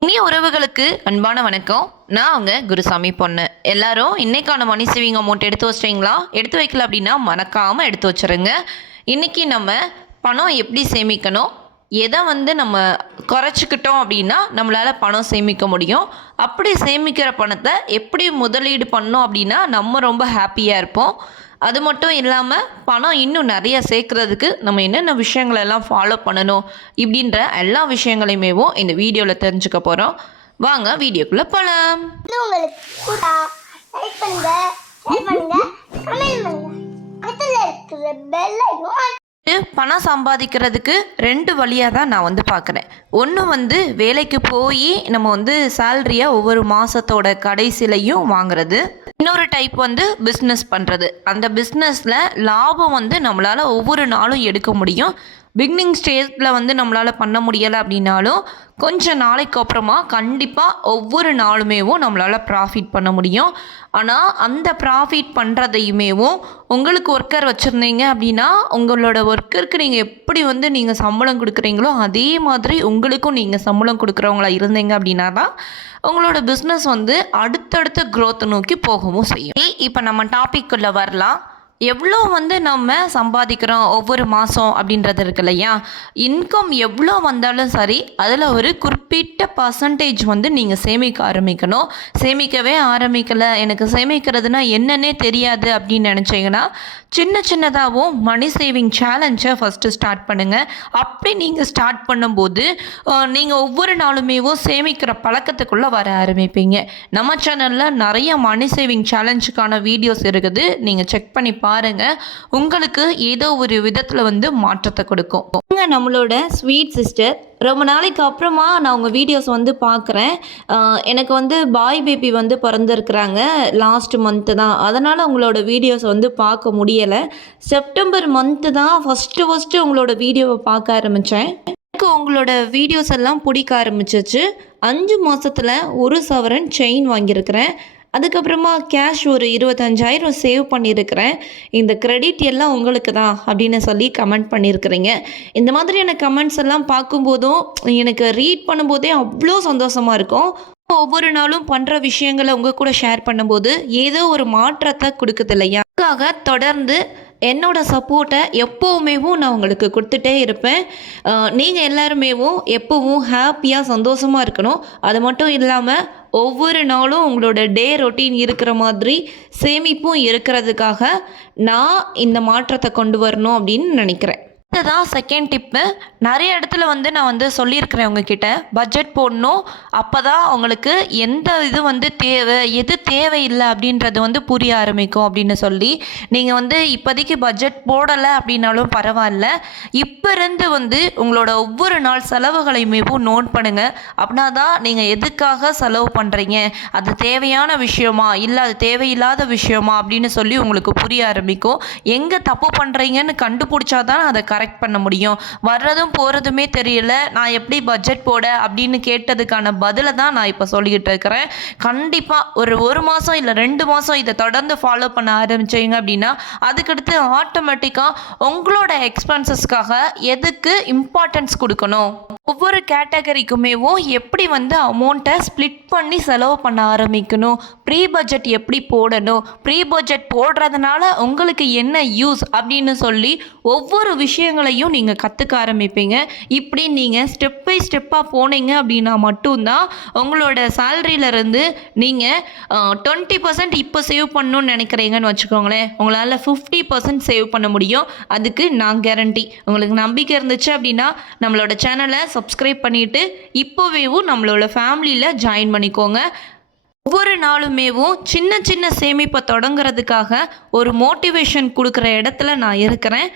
இனிய உறவுகளுக்கு அன்பான வணக்கம். நான் அவங்க குருசாமி பொண்ணு. எல்லாரும் இன்னைக்கான மணி சேவிங் அமௌண்ட் எடுத்து வச்சிட்டீங்களா? எடுத்து வைக்கல அப்படின்னா மறக்காமல் எடுத்து வச்சுருங்க. இன்னைக்கு நம்ம பணம் எப்படி சேமிக்கணும்? எதை வந்து நம்ம குறைச்சிக்கிட்டோம் அப்படின்னா நம்மளால் பணம் சேமிக்க முடியும். அப்படி சேமிக்கிற பணத்தை எப்படி முதலீடு பண்ணோம் அப்படின்னா நம்ம ரொம்ப ஹாப்பியாக இருப்போம். அது மட்டும் இல்லாமல் பணம் இன்னும் நிறைய சேர்க்கறதுக்கு நம்ம என்னென்ன விஷயங்கள் எல்லாம் ஃபாலோ பண்ணணும் இப்படின்ற எல்லா விஷயங்களையுமேவும் இந்த வீடியோவில் தெரிஞ்சுக்க போகிறோம் வாங்க வீடியோக்குள்ளே போகலாம் ஐகான் பணம் சம்பாதிக்கிறதுக்கு ரெண்டு வழியாக தான் நான் வந்து பார்க்குறேன் ஒன்று வந்து வேலைக்கு போய் நம்ம வந்து சேலரியை ஒவ்வொரு மாதத்தோட கடைசிலையும் வாங்குறது. இன்னொரு டைப் வந்து பிஸ்னஸ் பண்ணுறது அந்த பிஸ்னஸில் லாபம் வந்து நம்மளால் ஒவ்வொரு நாளும் எடுக்க முடியும். பிகினிங் ஸ்டேஜில் வந்து நம்மளால் பண்ண முடியலை அப்படின்னாலும் கொஞ்சம் நாளைக்கு அப்புறமா கண்டிப்பாக ஒவ்வொரு நாளுமேவும் நம்மளால் ப்ராஃபிட் பண்ண முடியும். ஆனால் அந்த ப்ராஃபிட் பண்ணுறதையுமேவும் உங்களுக்கு ஒர்க்கர் வச்சுருந்தீங்க அப்படின்னா உங்களோட ஒர்க்கருக்கு நீங்கள் எப்படி வந்து நீங்கள் சம்பளம் கொடுக்குறீங்களோ அதே மாதிரி உங்களுக்கும் நீங்கள் சம்பளம் கொடுக்குறவங்களா இருந்தீங்க அப்படின்னா தான் உங்களோட பிஸ்னஸ் வந்து அடுத்தடுத்த க்ரோத்தை நோக்கி போகவும் செய்யும். இப்போ நம்ம டாபிக்குள்ளே வரலாம். எவ்வளோ வந்து நம்ம சம்பாதிக்கிறோம் ஒவ்வொரு மாதம் அப்படின்றது இருக்கு இல்லையா? இன்கம் எவ்வளோ வந்தாலும் சரி அதில் ஒரு குறிப்பிட்ட பர்சன்டேஜ் வந்து நீங்கள் சேமிக்க ஆரம்பிக்கணும். சேமிக்கவே ஆரம்பிக்கலை. எனக்கு சேமிக்கிறதுனா என்னன்னே தெரியாது அப்படின்னு நினச்சிங்கன்னா சின்ன சின்னதாகவும் மணி சேவிங் சேலஞ்சை ஃபஸ்ட்டு ஸ்டார்ட் பண்ணுங்கள் அப்படி நீங்கள் ஸ்டார்ட் பண்ணும்போது நீங்கள் ஒவ்வொரு நாளுமேவும் சேமிக்கிற பழக்கத்துக்குள்ளே வர ஆரம்பிப்பீங்க. நம்ம சேனலில் நிறைய மணி சேவிங் சேலஞ்சுக்கான வீடியோஸ் இருக்குது. நீங்கள் செக் பண்ணி பாருங்கள் உங்களுக்கு ஏதோ ஒரு விதத்தில் வந்து மாற்றத்தை கொடுக்கும். நம்மளோட ஸ்வீட் சிஸ்டர் ரொம்ப நாளைக்கு அப்புறமா நான் உங்கள் வீடியோஸ் வந்து பார்க்குறேன் எனக்கு வந்து பாய் பேபி வந்து பிறந்திருக்கிறாங்க லாஸ்ட் மந்த்து தான். அதனால் உங்களோட வீடியோஸ் வந்து பார்க்க முடியலை. செப்டம்பர் மந்த்து தான் ஃபஸ்ட்டு ஃபஸ்ட்டு உங்களோட வீடியோவை பார்க்க ஆரம்பித்தேன் எனக்கு உங்களோட வீடியோஸ் எல்லாம் பிடிக்க ஆரம்பிச்சிச்சு. அஞ்சு மாதத்தில் ஒரு சவரன் செயின் வாங்கியிருக்கிறேன். அதுக்கப்புறமா கேஷ் ஒரு இருபத்தஞ்சாயிரம் சேவ் பண்ணியிருக்கிறேன். இந்த கிரெடிட் எல்லாம் உங்களுக்கு தான் அப்படின்னு சொல்லி கமெண்ட் பண்ணியிருக்கிறீங்க. இந்த மாதிரியான கமெண்ட்ஸ் எல்லாம் பார்க்கும்போதும் எனக்கு ரீட் பண்ணும்போதே அவ்வளோ சந்தோஷமாக இருக்கும். ஒவ்வொரு நாளும் பண்ணுற விஷயங்களை உங்கள் கூட ஷேர் பண்ணும்போது ஏதோ ஒரு மாற்றத்தை கொடுக்குது இல்லையா? அதுக்காக தொடர்ந்து என்னோட சப்போர்ட்டை எப்போவுமேவும் நான் உங்களுக்கு கொடுத்துட்டே இருப்பேன். நீங்கள் எல்லாருமேவும் எப்போவும் ஹாப்பியாக சந்தோஷமாக இருக்கணும். அது மட்டும் இல்லாமல் ஒவ்வொரு நாளும் உங்களோட டே ரொட்டீன் இருக்கிற மாதிரி சேமிப்பும் இருக்கிறதுக்காக நான் இந்த மாற்றத்தை கொண்டு வரணும் அப்படின்னு நினைக்கிறேன். அடுத்ததான் செகண்ட் டிப்பு நிறைய இடத்துல வந்து நான் வந்து சொல்லியிருக்கிறேன் உங்ககிட்ட. பட்ஜெட் போடணும். அப்போ தான் அவங்களுக்கு எந்த இது வந்து தேவை எது தேவையில்லை அப்படின்றது வந்து புரிய ஆரம்பிக்கும் அப்படின்னு சொல்லி. நீங்கள் வந்து இப்போதைக்கு பட்ஜெட் போடலை அப்படின்னாலும் பரவாயில்ல. இப்போ இருந்து வந்து உங்களோட ஒவ்வொரு நாள் செலவுகளையுமேவும் நோட் பண்ணுங்கள் அப்படின்னா தான் நீங்கள் எதுக்காக செலவு பண்ணுறீங்க அது தேவையான விஷயமா? இல்லை அது தேவையில்லாத விஷயமா? அப்படின்னு சொல்லி உங்களுக்கு புரிய ஆரம்பிக்கும். எங்கே தப்பு பண்ணுறீங்கன்னு கண்டுபிடிச்சா தான் அதை கரெக்ட் பண்ண முடியும். வர்றதும் போகிறதுமே தெரியல. நான் எப்படி பட்ஜெட் போட அப்படின்னு கேட்டதுக்கான பதிலை தான் நான் இப்போ சொல்லிக்கிட்டு இருக்கிறேன். கண்டிப்பாக ஒரு ஒரு மாதம் இல்லை ரெண்டு மாதம் இதை தொடர்ந்து ஃபாலோ பண்ண ஆரம்பிச்சிங்க அப்படின்னா அதுக்கடுத்து ஆட்டோமேட்டிக்காக உங்களோட எக்ஸ்பென்சஸ்க்காக எதுக்கு இம்பார்ட்டன்ஸ் கொடுக்கணும்? ஒவ்வொரு கேட்டகரிக்குமேவும் எப்படி வந்து அமௌண்ட்டை ஸ்ப்ளிட் பண்ணி செலவு பண்ண ஆரம்பிக்கணும்? ப்ரீ பட்ஜெட் எப்படி போடணும்? ப்ரீ பட்ஜெட் போடுறதுனால உங்களுக்கு என்ன யூஸ் அப்படின்னு சொல்லி ஒவ்வொரு விஷயங்களையும் நீங்கள் கற்றுக்க ஆரம்பிப்பீங்க. இப்படி நீங்கள் ஸ்டெப் பை ஸ்டெப்பாக போனீங்க அப்படின்னா மட்டும்தான் உங்களோட சேலரியிலேருந்து நீங்கள் டுவெண்ட்டி பர்சன்ட் இப்போ சேவ் பண்ணணும்னு நினைக்கிறீங்கன்னு வச்சுக்கோங்களேன். உங்களால் ஃபிஃப்டி பர்சன்ட் சேவ் பண்ண முடியும். அதுக்கு நான் கேரண்டி உங்களுக்கு நம்பிக்கை இருந்துச்சு அப்படின்னா நம்மளோட சேனலை சப்ஸ்கிரைப் பண்ணிவிட்டு இப்போவேவும் நம்மளோட ஃபேமிலியில் ஜாயின் பண்ணிக்கோங்க. ஒவ்வொரு நாளுமேவும் சின்ன சின்ன சேமிப்பை தொடங்குறதுக்காக ஒரு மோட்டிவேஷன் கொடுக்குற இடத்துல நான் இருக்கிறேன்.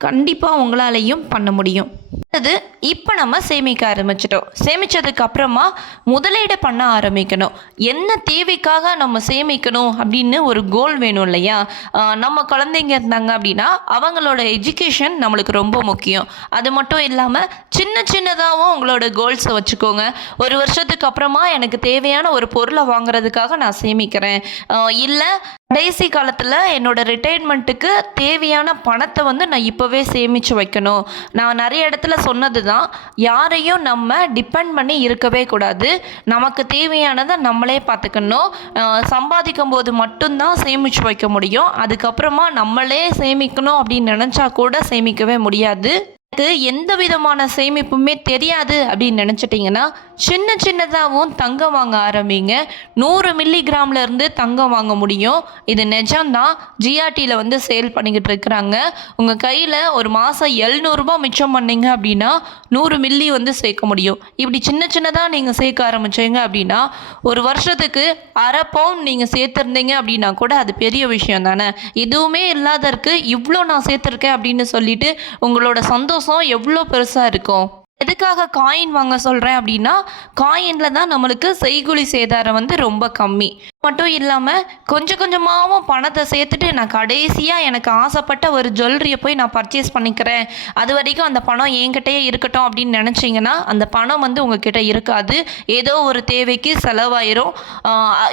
கண்டிப்பாக உங்களாலையும் பண்ண முடியும். அது இப்போ நம்ம சேமிக்க ஆரம்பிச்சிட்டோம். சேமித்ததுக்கு அப்புறமா முதலீடு பண்ண ஆரம்பிக்கணும். என்ன தேவைக்காக நம்ம சேமிக்கணும் அப்படின்னு ஒரு கோல் வேணும் இல்லையா? நம்ம குழந்தைங்க இருந்தாங்க அப்படின்னா அவங்களோட எஜுகேஷன் நம்மளுக்கு ரொம்ப முக்கியம். அது மட்டும் இல்லாமல் சின்ன சின்னதாகவும் உங்களோட கோல்ஸை வச்சுக்கோங்க. ஒரு வருஷத்துக்கு அப்புறமா எனக்கு தேவையான ஒரு பொருளை வாங்குறதுக்காக நான் சேமிக்கிறேன். இல்லை கடைசி காலத்தில் என்னோட ரிட்டைர்மெண்ட்டுக்கு தேவையான பணத்தை வந்து நான் இப்போவே சேமித்து வைக்கணும். நான் நிறைய இடத்துல சொன்னது தான் யாரையும் நம்ம டிபெண்ட் பண்ணி இருக்கவே கூடாது. நமக்கு தேவையானதை நம்மளே பார்த்துக்கணும். சம்பாதிக்கும் போது மட்டும்தான் சேமித்து வைக்க முடியும். அதுக்கப்புறமா நம்மளே சேமிக்கணும் அப்படின்னு நினச்சா கூட சேமிக்கவே முடியாது. எனக்கு எந்த விதமான சேமிப்புமே தெரியாது அப்படின்னு நினச்சிட்டிங்கன்னா சின்ன சின்னதாகவும் தங்கம் வாங்க ஆரம்பிங்க. நூறு மில்லிகிராம்ல இருந்து தங்கம் வாங்க முடியும். இது நிஜம்தான். ஜிஆர்டியில் வந்து சேல் பண்ணிக்கிட்டு இருக்கிறாங்க. உங்கள் கையில் ஒரு மாதம் எழுநூறுபா மிச்சம் பண்ணீங்க அப்படின்னா நூறு மில்லி வந்து சேர்க்க முடியும். இப்படி சின்ன சின்னதாக நீங்கள் சேர்க்க ஆரம்பிச்சிங்க அப்படின்னா ஒரு வருஷத்துக்கு அரை பவுன் நீங்கள் சேர்த்துருந்தீங்க அப்படின்னா கூட அது பெரிய விஷயம் தானே. எதுவுமே இல்லாதற்கு இவ்வளோ நான் சேர்த்துருக்கேன் அப்படின்னு சொல்லிட்டு உங்களோட சந்தோஷம் எவ்வளோ பெருசாக இருக்கும் எதுக்காக காயின் வாங்க சொல்கிறேன் அப்படின்னா காயினில் தான் நம்மளுக்கு செய்குலி சேதாரம் வந்து ரொம்ப கம்மி. மட்டும் இல்லாமல் கொஞ்சம் கொஞ்சமாகவும் பணத்தை சேர்த்துட்டு நான் கடைசியாக எனக்கு ஆசைப்பட்ட ஒரு ஜுவல்லரியை போய் நான் பர்ச்சேஸ் பண்ணிக்கிறேன். அது வரைக்கும் அந்த பணம் என்கிட்டயே இருக்கட்டும் அப்படின்னு நினச்சிங்கன்னா அந்த பணம் வந்து உங்ககிட்ட இருக்காது. ஏதோ ஒரு தேவைக்கு செலவாயிரும்.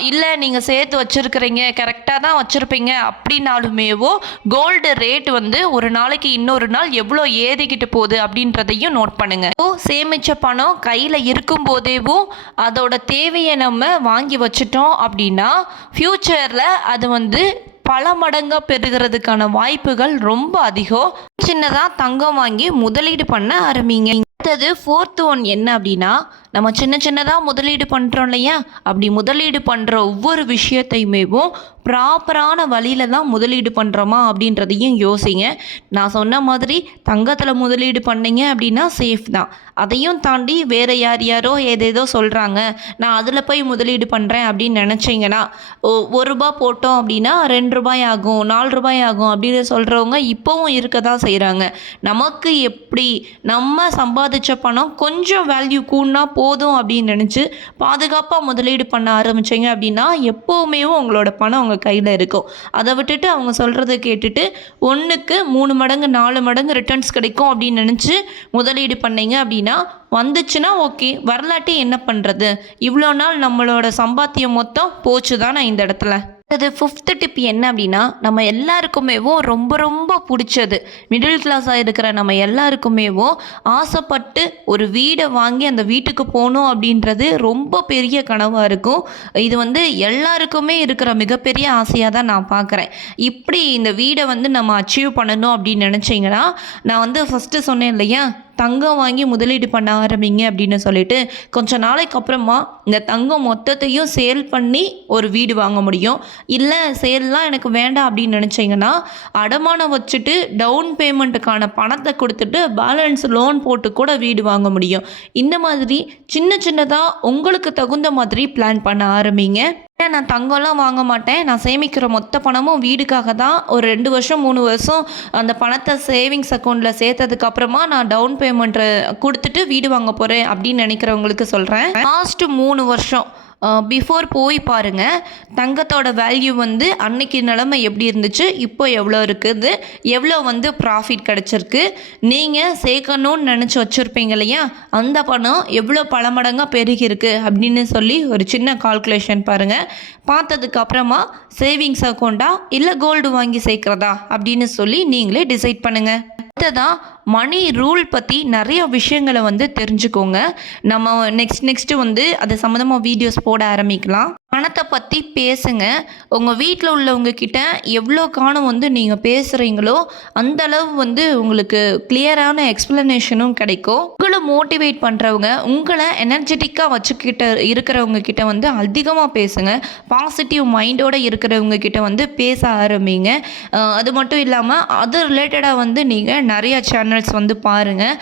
இல்லை நீங்கள் சேர்த்து வச்சுருக்கிறீங்க கரெக்டாக தான் வச்சுருப்பீங்க அப்படின்னாலுமேவோ கோல்டு ரேட் வந்து ஒரு நாளைக்கு இன்னொரு நாள் எவ்வளோ ஏறிக்கிட்டு போகுது அப்படின்றதையும் நோட் பண்ணுங்கள் ஓ சேமித்த பணம் கையில் இருக்கும் போதேவும் அதோட தேவையை நம்ம வாங்கி வச்சுட்டோம் அப்படின்னா ஃப்யூச்சரில் அது வந்து பல மடங்காக பெருகிறதுக்கான வாய்ப்புகள் ரொம்ப அதிகம். சின்னதாக தங்கம் வாங்கி முதலீடு பண்ண ஆரம்பிங்க. அடுத்தது ஃபோர்த் ஒன் என்ன அப்படின்னா நம்ம சின்ன சின்னதாக முதலீடு பண்ணுறோம் இல்லையா? அப்படி முதலீடு பண்ணுற ஒவ்வொரு விஷயத்தையுமேவும் ப்ராப்பரான வழியில தான் முதலீடு பண்ணுறோமா அப்படின்றதையும் யோசிங்க. நான் சொன்ன மாதிரி தங்கத்தில் முதலீடு பண்ணீங்க அப்படின்னா சேஃப் தான். அதையும் தாண்டி வேறு யார் யாரோ ஏதேதோ சொல்கிறாங்க நான் அதில் போய் முதலீடு பண்ணுறேன் அப்படின்னு நினச்சிங்கன்னா ஒரு ரூபா போட்டோம் அப்படின்னா ரெண்டு ரூபாய் ஆகும் நாலு ரூபாய் ஆகும் அப்படின்னு சொல்கிறவங்க இப்போவும் இருக்க தான் செய்கிறாங்க நமக்கு எப்படி நம்ம சம்பாதிச்ச பணம் கொஞ்சம் வேல்யூ கூடனா போதும் அப்படின்னு நினச்சி பாதுகாப்பாக முதலீடு பண்ண ஆரம்பிச்சீங்க அப்படின்னா எப்போவுமே உங்களோட பணம் உங்கள் கையில் இருக்கும். அதை விட்டுட்டு அவங்க சொல்கிறத கேட்டுட்டு ஒன்றுக்கு மூணு மடங்கு நாலு மடங்கு ரிட்டர்ன்ஸ் கிடைக்கும் அப்படின்னு நினச்சி முதலீடு பண்ணீங்க அப்படின்னா வந்துச்சுன்னா ஓகே வரலாட்டி என்ன பண்ணுறது இவ்வளோ நாள் நம்மளோட சம்பாத்தியம் மொத்தம் போச்சு தானே இந்த இடத்துல? அது ஃபிஃப்த்து டிப் என்ன அப்படின்னா நம்ம எல்லாருக்குமேவும் ரொம்ப ரொம்ப பிடிச்சது. மிடில் கிளாஸாக இருக்கிற நம்ம எல்லாருக்குமேவும் ஆசைப்பட்டு ஒரு வீடை வாங்கி அந்த வீட்டுக்கு போகணும் அப்படின்றது ரொம்ப பெரிய கனவாக இருக்கும். இது வந்து எல்லாருக்குமே இருக்கிற மிகப்பெரிய ஆசையாக தான் நான் பார்க்குறேன் இப்படி இந்த வீடை வந்து நம்ம அச்சீவ் பண்ணணும் அப்படின்னு நினச்சிங்கன்னா நான் வந்து ஃபஸ்ட்டு சொன்னேன் இல்லையா? தங்கம் வாங்கி முதலீடு பண்ண ஆரம்பிங்க அப்படின்னு சொல்லிட்டு கொஞ்சம் நாளைக்கு அப்புறமா இந்த தங்கம் மொத்தத்தையும் சேல் பண்ணி ஒரு வீடு வாங்க முடியும். இல்லை சேல்லாம் எனக்கு வேண்டாம் அப்படின்னு நினச்சிங்கன்னா அடமானம் வச்சுட்டு டவுன் பேமெண்ட்டுக்கான பணத்தை கொடுத்துட்டு பேலன்ஸ் லோன் போட்டு கூட வீடு வாங்க முடியும். இந்த மாதிரி சின்ன சின்னதாக உங்களுக்கு தகுந்த மாதிரி பிளான் பண்ண ஆரம்பிங்க. நான் தங்கம்லாம் வாங்க மாட்டேன். நான் சேமிக்கிற மொத்த பணமும் வீடுக்காக தான். ஒரு ரெண்டு வருஷம் மூணு வருஷம் அந்த பணத்தை சேவிங்ஸ் அக்கௌண்ட்டில் சேர்த்ததுக்கு அப்புறமா நான் டவுன் பேமெண்ட்டை கொடுத்துட்டு வீடு வாங்க போகிறேன் அப்படின்னு நினைக்கிறவங்களுக்கு சொல்கிறேன் லாஸ்ட் மூணு வருஷம் பிஃபோர் போய் பாருங்கள் தங்கத்தோட வேல்யூ வந்து அன்னைக்கு நிலமை எப்படி இருந்துச்சு? இப்போ எவ்வளோ இருக்குது? எவ்வளோ வந்து ப்ராஃபிட் கிடச்சிருக்கு? நீங்கள் சேர்க்கணும்னு நினச்சி வச்சுருப்பீங்க இல்லையா? அந்த பணம் எவ்வளோ பல மடங்காக பெருகிருக்கு அப்படின்னு சொல்லி ஒரு சின்ன கால்குலேஷன் பாருங்கள் பார்த்ததுக்கு அப்புறமா சேவிங்ஸ் அக்கௌண்ட்டா இல்லை கோல்டு வாங்கி சேர்க்குறதா அப்படின்னு சொல்லி நீங்களே டிசைட் பண்ணுங்கள் அடுத்ததான் மணி ரூல் பற்றி நிறைய விஷயங்களை வந்து தெரிஞ்சுக்கோங்க. நம்ம நெக்ஸ்ட் நெக்ஸ்ட்டு வந்து அது சம்மந்தமாக வீடியோஸ் போட ஆரம்பிக்கலாம். பணத்தை பற்றி பேசுங்க. உங்கள் வீட்டில் உள்ளவங்க கிட்ட எவ்வளோ காலம் வந்து நீங்கள் பேசுகிறீங்களோ அந்த அளவு வந்து உங்களுக்கு கிளியரான எக்ஸ்ப்ளனேஷனும் கிடைக்கும். உங்களை மோட்டிவேட் பண்ணுறவங்க உங்களை எனர்ஜெட்டிக்காக வச்சுக்கிட்ட இருக்கிறவங்க கிட்ட வந்து அதிகமாக பேசுங்க. பாசிட்டிவ் மைண்டோட இருக்கிறவங்க கிட்ட வந்து பேச ஆரம்பிங்க. அது மட்டும் இல்லாமல் அது ரிலேட்டடாக வந்து நீங்கள் நிறைய சேனல்ஸ் வந்து பாருங்கள்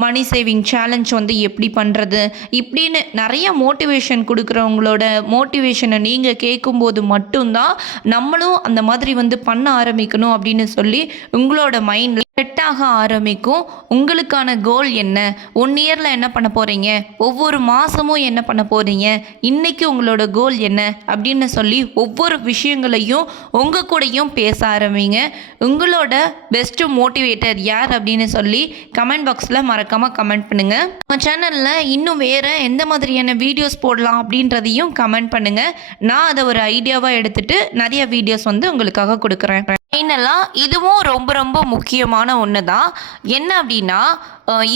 மணி சேவிங் சேலஞ்ச் வந்து எப்படி பண்ணுறது இப்படின்னு நிறைய மோட்டிவேஷன் கொடுக்குறவங்களோட மோட்டிவேஷனை நீங்கள் கேட்கும்போது மட்டும்தான் நம்மளும் அந்த மாதிரி வந்து பண்ண ஆரம்பிக்கணும் அப்படின்னு சொல்லி உங்களோட மைண்டில் செட் ஆக ஆரம்பிக்கும். உங்களுக்கான கோல் என்ன? ஒன் இயரில் என்ன பண்ண போகிறீங்க ஒவ்வொரு மாதமும் என்ன பண்ண போகிறீங்க இன்றைக்கி உங்களோட கோல் என்ன? அப்படின்னு சொல்லி ஒவ்வொரு விஷயங்களையும் உங்கள் கூடயும் பேச ஆரம்பிங்க. உங்களோட பெஸ்ட்டு மோட்டிவேட்டர் யார் அப்படின்னு சொல்லி கமெண்ட் பாக்ஸில் மறக்காமல் கமெண்ட் பண்ணுங்கள் நம்ம சேனலில் இன்னும் வேறு எந்த மாதிரியான வீடியோஸ் போடலாம் அப்படின்றதையும் கமெண்ட் பண்ணுங்கள் நான் அதை ஒரு ஐடியாவாக எடுத்துகிட்டு நிறைய வீடியோஸ் வந்து உங்களுக்காக கொடுக்குறேன். ஃபைனலாக இதுவும் ரொம்ப ரொம்ப முக்கியமான ஒன்று தான் என்ன அப்படின்னா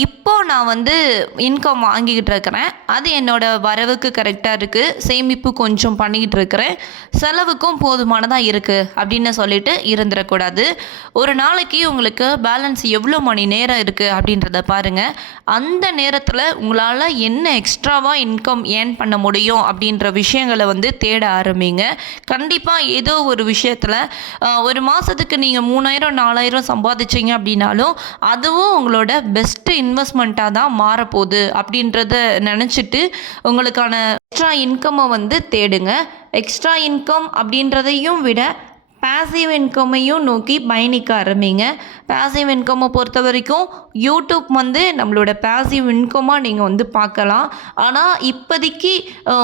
இப்போ நான் வந்து இன்கம் வாங்கிக்கிட்டு இருக்கிறேன். அது என்னோடய வரவுக்கு கரெக்டாக இருக்குது சேமிப்பு கொஞ்சம் பண்ணிக்கிட்டு இருக்கிறேன். செலவுக்கும் போதுமானதாக இருக்குது அப்படின்னு சொல்லிட்டு இருந்துடக்கூடாது. ஒரு நாளைக்கு உங்களுக்கு பேலன்ஸ் எவ்வளோ மணி நேரம் இருக்குது அப்படின்றத பாருங்கள் அந்த நேரத்தில் உங்களால் என்ன எக்ஸ்ட்ராவாக இன்கம் ஏர்ன் பண்ண முடியும் அப்படின்ற விஷயங்களை வந்து தேட ஆரம்பிங்க. கண்டிப்பாக ஏதோ ஒரு விஷயத்தில் ஒரு மாதம் மாதத்துக்கு நீங்கள் மூணாயிரம் நாலாயிரம் சம்பாதிச்சீங்க அப்படின்னாலும் அதுவும் உங்களோட பெஸ்ட்டு இன்வெஸ்ட்மெண்ட்டாக தான் மாறப்போகுது அப்படின்றத நினச்சிட்டு உங்களுக்கான எக்ஸ்ட்ரா இன்கம்மை வந்து தேடுங்க. எக்ஸ்ட்ரா இன்கம் அப்படின்றதையும் விட பேசிவ் இன்கம்மையும் நோக்கி பயணிக்க ஆரம்பிங்க. பேசிவ் இன்கம்மை பொறுத்த வரைக்கும் யூடியூப் வந்து நம்மளோட பேசிவ் இன்கமாக நீங்கள் வந்து பார்க்கலாம். ஆனால் இப்போதைக்கு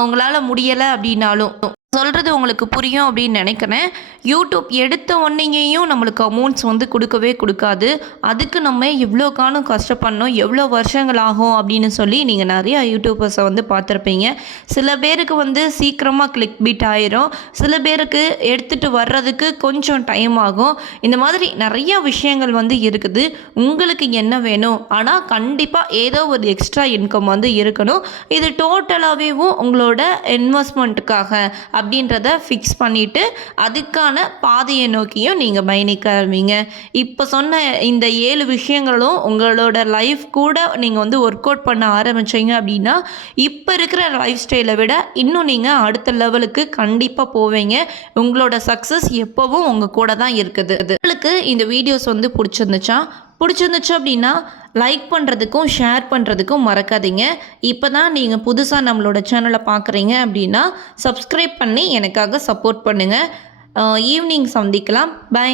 உங்களால் முடியலை அப்படின்னாலும் சொல்கிறது உங்களுக்கு புரியும் அப்படின்னு நினைக்கிறேன். யூடியூப் எடுத்த உடனேயும் நம்மளுக்கு அமௌண்ட்ஸ் வந்து கொடுக்கவே கொடுக்காது. அதுக்கு நம்ம எவ்வளோ காலம் கஷ்டப்படணும் எவ்வளோ வருஷங்கள் ஆகும் அப்படின்னு சொல்லி நீங்கள் நிறையா யூடியூபர்ஸை வந்து பார்த்துருப்பீங்க. சில பேருக்கு வந்து சீக்கிரமாக கிளிக் பீட் ஆயிரும். சில பேருக்கு எடுத்துகிட்டு வர்றதுக்கு கொஞ்சம் டைம் ஆகும். இந்த மாதிரி நிறையா விஷயங்கள் வந்து இருக்குது. உங்களுக்கு என்ன வேணும்? ஆனால் கண்டிப்பாக ஏதோ ஒரு எக்ஸ்ட்ரா இன்கம் வந்து இருக்கணும். இது டோட்டலாகவேவும் உங்களோட இன்வெஸ்ட்மெண்ட்டுக்காக அப்படின்றத ஃபிக்ஸ் பண்ணிவிட்டு அதுக்கான பாதையை நோக்கியும் நீங்கள் பயணிக்க ஆரம்பிங்க இப்போ சொன்ன இந்த ஏழு விஷயங்களும் உங்களோட லைஃப் கூட நீங்கள் வந்து ஒர்க் அவுட் பண்ண ஆரம்பிச்சீங்க அப்படின்னா இப்போ இருக்கிற லைஃப் ஸ்டைலை விட இன்னும் நீங்கள் அடுத்த லெவலுக்கு கண்டிப்பாக போவீங்க. உங்களோட சக்ஸஸ் எப்போவும் உங்கள் கூட தான் இருக்குது. உங்களுக்கு இந்த வீடியோஸ் வந்து பிடிச்சிருந்துச்சா? பிடிச்சிருந்துச்சு அப்படின்னா லைக் பண்ணுறதுக்கும் ஷேர் பண்ணுறதுக்கும் மறக்காதீங்க. இப்போ தான் நீங்கள் புதுசாக நம்மளோட சேனலை பார்க்குறீங்க அப்படின்னா சப்ஸ்கிரைப் பண்ணி எனக்காக சப்போர்ட் பண்ணுங்கள் ஈவினிங் சந்திக்கலாம். பை